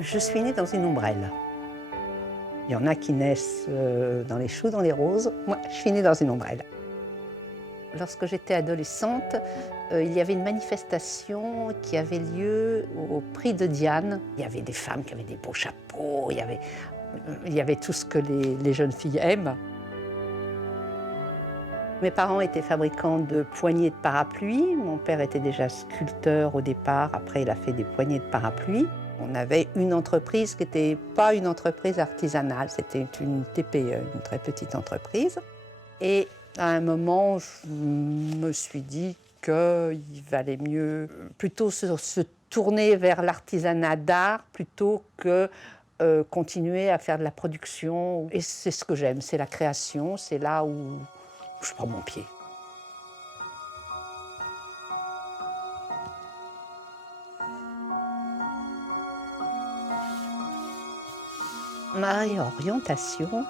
Je suis née dans une ombrelle. Il y en a qui naissent dans les choux, dans les roses. Moi, je suis née dans une ombrelle. Lorsque j'étais adolescente, il y avait une manifestation qui avait lieu au Prix de Diane. Il y avait des femmes qui avaient des beaux chapeaux, il y avait tout ce que les jeunes filles aiment. Mes parents étaient fabricants de poignées de parapluies. Mon père était déjà sculpteur au départ, après il a fait des poignées de parapluies. On avait une entreprise qui n'était pas une entreprise artisanale, c'était une TPE, une très petite entreprise. Et à un moment, je me suis dit qu'il valait mieux plutôt se tourner vers l'artisanat d'art plutôt que continuer à faire de la production. Et c'est ce que j'aime, c'est la création, c'est là où je prends mon pied. Ma réorientation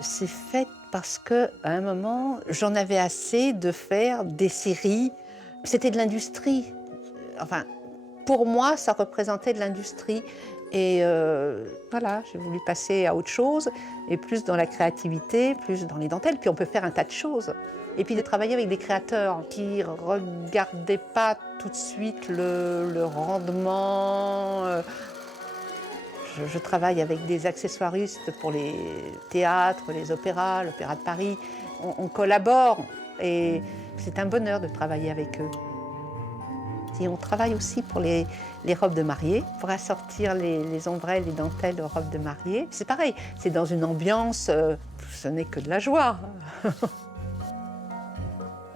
s'est faite parce qu'à un moment, j'en avais assez de faire des séries. C'était de l'industrie. Enfin, pour moi, ça représentait de l'industrie. Et voilà, j'ai voulu passer à autre chose, et plus dans la créativité, plus dans les dentelles. Puis on peut faire un tas de choses. Et puis de travailler avec des créateurs qui ne regardaient pas tout de suite le rendement. Je travaille avec des accessoiristes pour les théâtres, les opéras, l'Opéra de Paris. On collabore et c'est un bonheur de travailler avec eux. Et on travaille aussi pour les robes de mariée, pour assortir les ombrelles, les dentelles aux robes de mariée. C'est pareil, c'est dans une ambiance, ce n'est que de la joie.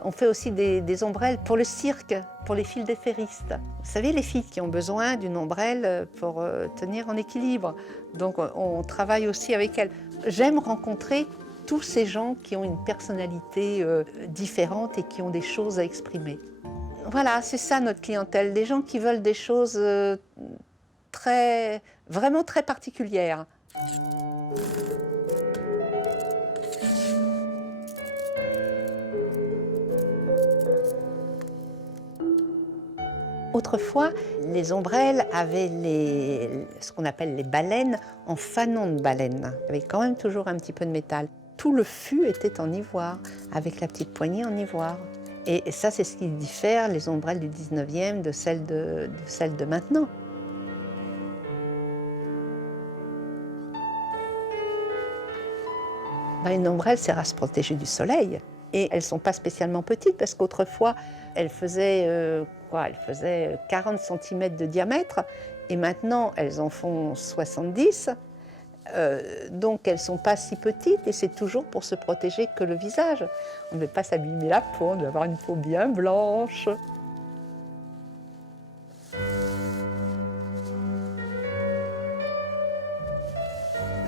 On fait aussi des ombrelles pour le cirque, pour les files des ferristes. Vous savez, les filles qui ont besoin d'une ombrelle pour tenir en équilibre. Donc on travaille aussi avec elles. J'aime rencontrer tous ces gens qui ont une personnalité différente et qui ont des choses à exprimer. Voilà, c'est ça notre clientèle, des gens qui veulent des choses vraiment très particulières. Autrefois, les ombrelles avaient ce qu'on appelle les baleines en fanon de baleine. Il y avait quand même toujours un petit peu de métal. Tout le fût était en ivoire, avec la petite poignée en ivoire. Et ça, c'est ce qui diffère les ombrelles du 19e de celles de maintenant. Une ombrelle sert à se protéger du soleil. Et elles ne sont pas spécialement petites parce qu'autrefois, elles faisaient 40 cm de diamètre et maintenant, elles en font 70. Donc, elles ne sont pas si petites et c'est toujours pour se protéger que le visage. On ne veut pas s'abîmer la peau, on doit avoir une peau bien blanche.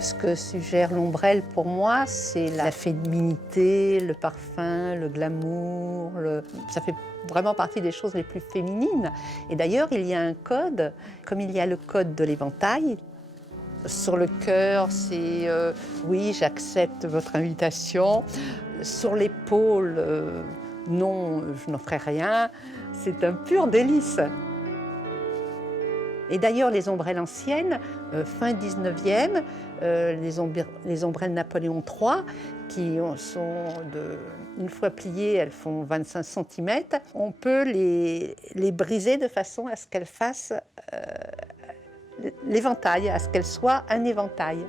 Ce que suggère l'ombrelle pour moi, c'est la féminité, le parfum, le glamour. Ça fait vraiment partie des choses les plus féminines. Et d'ailleurs, il y a un code, comme il y a le code de l'éventail. Sur le cœur, c'est oui, j'accepte votre invitation. Sur l'épaule, non, je n'en ferai rien. C'est un pur délice. Et d'ailleurs, les ombrelles anciennes, fin 19e, les ombrelles Napoléon III, qui sont, une fois pliées, elles font 25 cm, on peut les briser de façon à ce qu'elles fassent l'éventail, à ce qu'elles soient un éventail.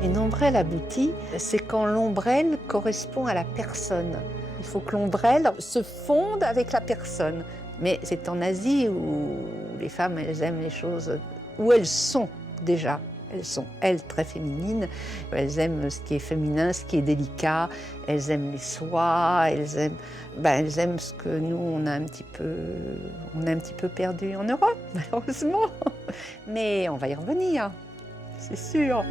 Une ombrelle aboutie, c'est quand l'ombrelle correspond à la personne. Il faut que l'ombrelle se fonde avec la personne. Mais c'est en Asie où les femmes, elles aiment les choses où elles sont déjà. Elles sont, elles, très féminines. Elles aiment ce qui est féminin, ce qui est délicat. Elles aiment les soies, elles aiment ce que nous, on a un petit peu perdu en Europe, malheureusement. Mais on va y revenir, c'est sûr.